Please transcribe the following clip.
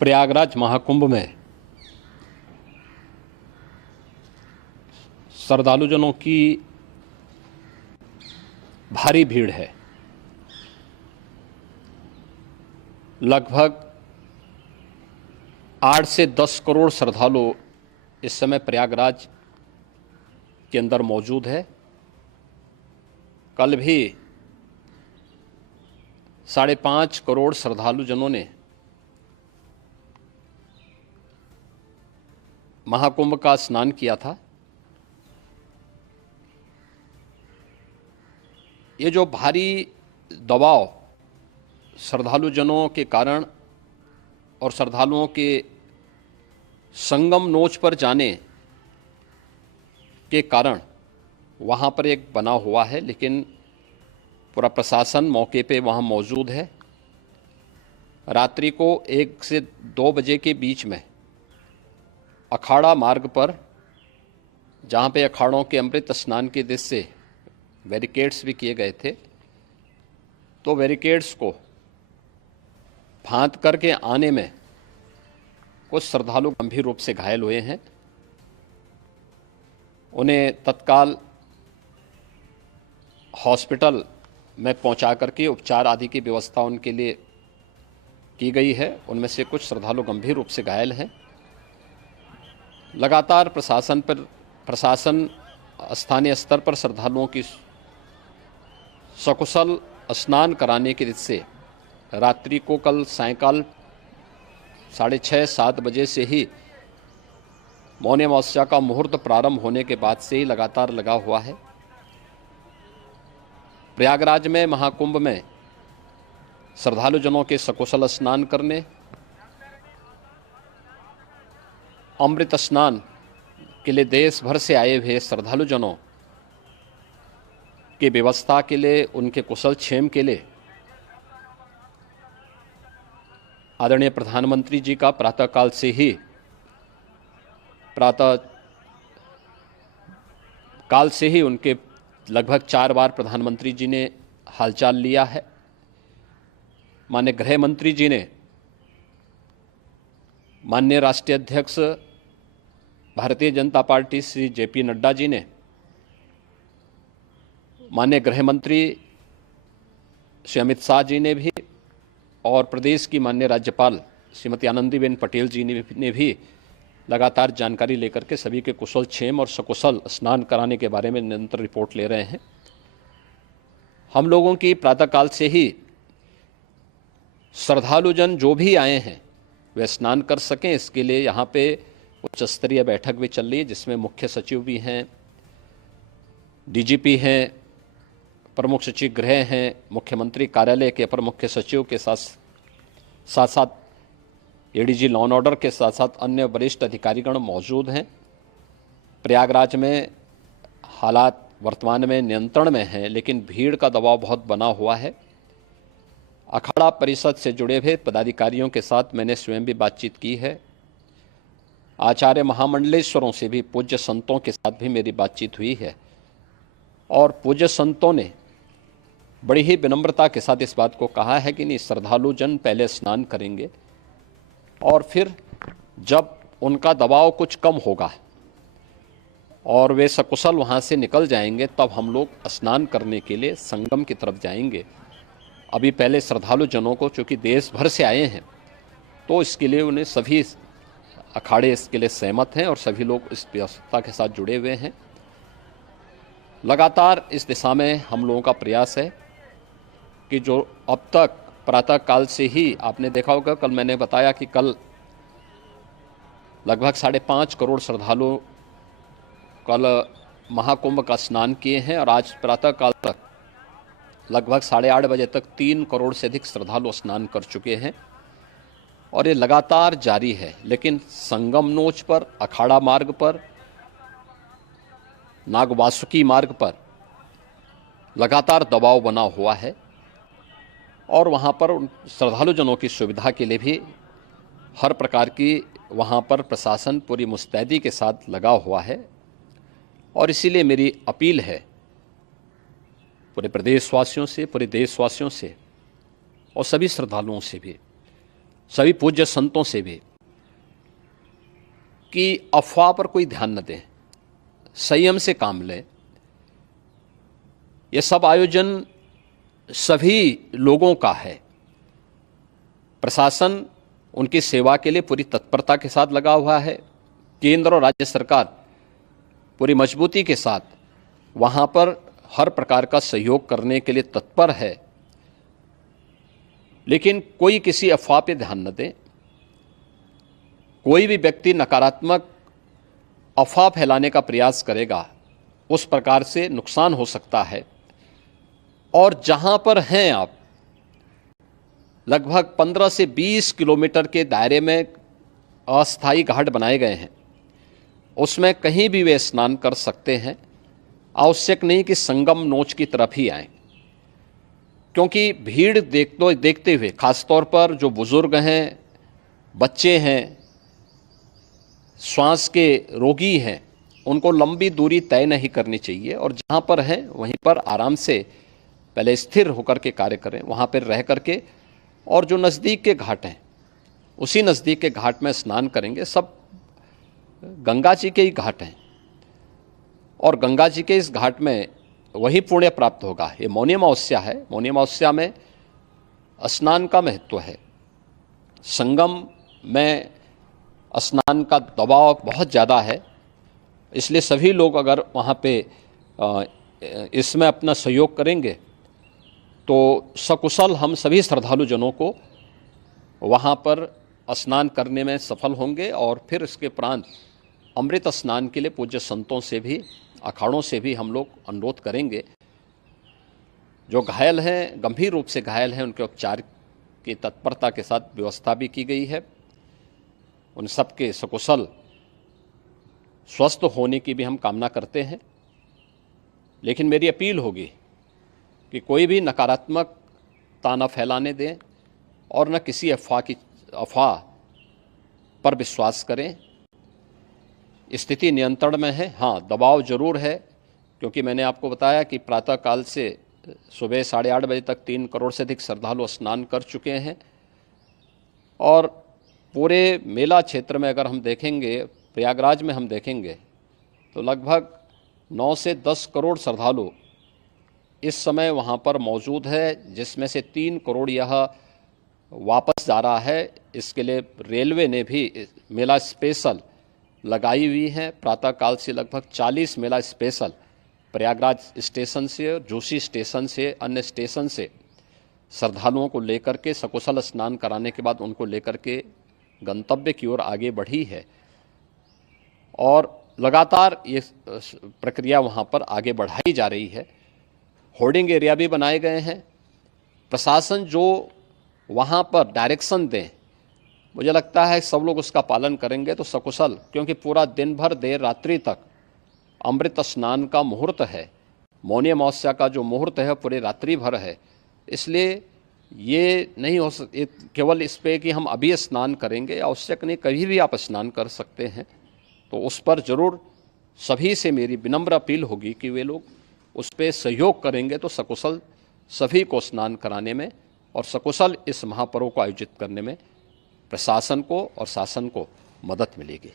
प्रयागराज महाकुंभ में श्रद्धालुजनों की भारी भीड़ है। लगभग 8 से 10 करोड़ श्रद्धालु इस समय प्रयागराज के अंदर मौजूद है। कल भी 5.5 करोड़ श्रद्धालुजनों ने महाकुंभ का स्नान किया था। ये जो भारी दबाव श्रद्धालुजनों के कारण और श्रद्धालुओं के संगम नोच पर जाने के कारण वहाँ पर एक बना हुआ है, लेकिन पूरा प्रशासन मौके पे वहाँ मौजूद है। रात्रि को 1 से 2 बजे के बीच में अखाड़ा मार्ग पर, जहाँ पे अखाड़ों के अमृत स्नान के दृश्य से बैरिकेड्स भी किए गए थे, तो बैरिकेड्स को फांद करके आने में कुछ श्रद्धालु गंभीर रूप से घायल हुए हैं। उन्हें तत्काल हॉस्पिटल में पहुंचा करके उपचार आदि की व्यवस्था उनके लिए की गई है। उनमें से कुछ श्रद्धालु गंभीर रूप से घायल हैं। लगातार प्रशासन स्थानीय स्तर पर श्रद्धालुओं की सकुशल स्नान कराने के दृष्टि से रात्रि को कल सायंकाल 6:30-7 बजे से ही मौनी अमावस्या का मुहूर्त प्रारंभ होने के बाद से ही लगातार लगा हुआ है। प्रयागराज में महाकुंभ में श्रद्धालुजनों के सकुशल स्नान करने, अमृत स्नान के लिए देश भर से आए हुए श्रद्धालुजनों की व्यवस्था के लिए, उनके कुशल क्षेम के लिए आदरणीय प्रधानमंत्री जी का प्रातःकाल से ही उनके लगभग 4 बार प्रधानमंत्री जी ने हालचाल लिया है। माननीय गृह मंत्री जी ने, माननीय राष्ट्रीय अध्यक्ष भारतीय जनता पार्टी श्री JP नड्डा जी ने, माननीय गृह मंत्री श्री अमित शाह जी ने भी, और प्रदेश की माननीय राज्यपाल श्रीमती आनंदीबेन पटेल जी ने भी लगातार जानकारी लेकर के सभी के कुशल क्षेम और सकुशल स्नान कराने के बारे में निरंतर रिपोर्ट ले रहे हैं। हम लोगों की प्रातःकाल से ही श्रद्धालुजन जो भी आए हैं वे स्नान कर सकें, इसके लिए यहाँ पे उच्च स्तरीय बैठक भी चल रही है, जिसमें मुख्य सचिव भी हैं, DGP हैं, प्रमुख सचिव गृह हैं, मुख्यमंत्री कार्यालय के अपर मुख्य सचिव के साथ साथ ADG लॉ एंड ऑर्डर के साथ साथ अन्य वरिष्ठ अधिकारीगण मौजूद हैं। प्रयागराज में हालात वर्तमान में नियंत्रण में हैं, लेकिन भीड़ का दबाव बहुत बना हुआ है। अखाड़ा परिषद से जुड़े हुए पदाधिकारियों के साथ मैंने स्वयं भी बातचीत की है। आचार्य महामंडलेश्वरों से भी, पूज्य संतों के साथ भी मेरी बातचीत हुई है, और पूज्य संतों ने बड़ी ही विनम्रता के साथ इस बात को कहा है कि नहीं, श्रद्धालु जन पहले स्नान करेंगे और फिर जब उनका दबाव कुछ कम होगा और वे सकुशल वहाँ से निकल जाएंगे, तब हम लोग स्नान करने के लिए संगम की तरफ जाएंगे। अभी पहले श्रद्धालु जनों को, चूँकि देश भर से आए हैं, तो इसके लिए उन्हें सभी अखाड़े इसके लिए सहमत हैं और सभी लोग इस व्यवस्था के साथ जुड़े हुए हैं। लगातार इस दिशा में हम लोगों का प्रयास है कि जो अब तक प्रातःकाल से ही आपने देखा होगा, कल मैंने बताया कि कल लगभग 5.5 करोड़ श्रद्धालु कल महाकुंभ का स्नान किए हैं, और आज प्रातःकाल तक लगभग 8:30 बजे तक 3 करोड़ से अधिक श्रद्धालु स्नान कर चुके हैं, और ये लगातार जारी है। लेकिन संगम नोच पर, अखाड़ा मार्ग पर, नागवासुकी मार्ग पर लगातार दबाव बना हुआ है, और वहाँ पर श्रद्धालुजनों की सुविधा के लिए भी हर प्रकार की वहाँ पर प्रशासन पूरी मुस्तैदी के साथ लगा हुआ है। और इसीलिए मेरी अपील है पूरे प्रदेशवासियों से, पूरे देशवासियों से और सभी श्रद्धालुओं से भी सभी पूज्य संतों से भी कि अफवाह पर कोई ध्यान न दें, संयम से काम लें। यह सब आयोजन सभी लोगों का है। प्रशासन उनकी सेवा के लिए पूरी तत्परता के साथ लगा हुआ है। केंद्र और राज्य सरकार पूरी मजबूती के साथ वहां पर हर प्रकार का सहयोग करने के लिए तत्पर है। लेकिन कोई किसी अफवाह पे ध्यान न दें। कोई भी व्यक्ति नकारात्मक अफवाह फैलाने का प्रयास करेगा, उस प्रकार से नुकसान हो सकता है। और जहां पर हैं आप, लगभग 15 से 20 किलोमीटर के दायरे में अस्थायी घाट बनाए गए हैं, उसमें कहीं भी वे स्नान कर सकते हैं। आवश्यक नहीं कि संगम नोच की तरफ ही आएं, क्योंकि भीड़ देखते हुए, खासतौर पर जो बुजुर्ग हैं, बच्चे हैं, श्वास के रोगी हैं, उनको लंबी दूरी तय नहीं करनी चाहिए। और जहाँ पर हैं वहीं पर आराम से पहले स्थिर होकर के कार्य करें, वहाँ पर रह करके। और जो नज़दीक के घाट हैं, उसी नज़दीक के घाट में स्नान करेंगे। सब गंगा जी के ही घाट हैं और गंगा जी के इस घाट में वही पुण्य प्राप्त होगा। ये मौनी अमावस्या है। मौनी अमावस्या में स्नान का महत्व है। संगम में स्नान का दबाव बहुत ज़्यादा है, इसलिए सभी लोग अगर वहाँ पे इसमें अपना सहयोग करेंगे तो सकुशल हम सभी श्रद्धालु जनों को वहाँ पर स्नान करने में सफल होंगे। और फिर इसके उपरांत अमृत स्नान के लिए पूज्य संतों से भी, अखाड़ों से भी हम लोग अनुरोध करेंगे। जो घायल हैं, गंभीर रूप से घायल हैं, उनके उपचार की तत्परता के साथ व्यवस्था भी की गई है। उन सबके सकुशल स्वस्थ होने की भी हम कामना करते हैं। लेकिन मेरी अपील होगी कि कोई भी नकारात्मकता न फैलाने दें और न किसी अफवाह पर विश्वास करें। स्थिति नियंत्रण में है। हाँ, दबाव जरूर है, क्योंकि मैंने आपको बताया कि प्रातःकाल से सुबह 8:30 बजे तक 3 करोड़ से अधिक श्रद्धालु स्नान कर चुके हैं। और पूरे मेला क्षेत्र में अगर हम देखेंगे, प्रयागराज में हम देखेंगे तो लगभग 9 से 10 करोड़ श्रद्धालु इस समय वहाँ पर मौजूद है, जिसमें से 3 करोड़ यह वापस जा रहा है। इसके लिए रेलवे ने भी मेला स्पेशल लगाई हुई है। प्रातःकाल से लगभग 40 मेला स्पेशल प्रयागराज स्टेशन से, जोशी स्टेशन से, अन्य स्टेशन से श्रद्धालुओं को लेकर के सकुशल स्नान कराने के बाद उनको लेकर के गंतव्य की ओर आगे बढ़ी है। और लगातार ये प्रक्रिया वहाँ पर आगे बढ़ाई जा रही है। होर्डिंग एरिया भी बनाए गए हैं। प्रशासन जो वहाँ पर डायरेक्शन दें, मुझे लगता है सब लोग उसका पालन करेंगे तो सकुशल, क्योंकि पूरा दिन भर देर रात्रि तक अमृत स्नान का मुहूर्त है। मौनी अमावस्या का जो मुहूर्त है पूरे रात्रि भर है। इसलिए ये नहीं हो केवल इस पे कि हम अभी स्नान करेंगे, आवश्यक नहीं, कभी भी आप स्नान कर सकते हैं। तो उस पर ज़रूर सभी से मेरी विनम्र अपील होगी कि वे लोग उस पर सहयोग करेंगे तो सकुशल सभी को स्नान कराने में और सकुशल इस महापर्व को आयोजित करने में प्रशासन को और शासन को मदद मिलेगी।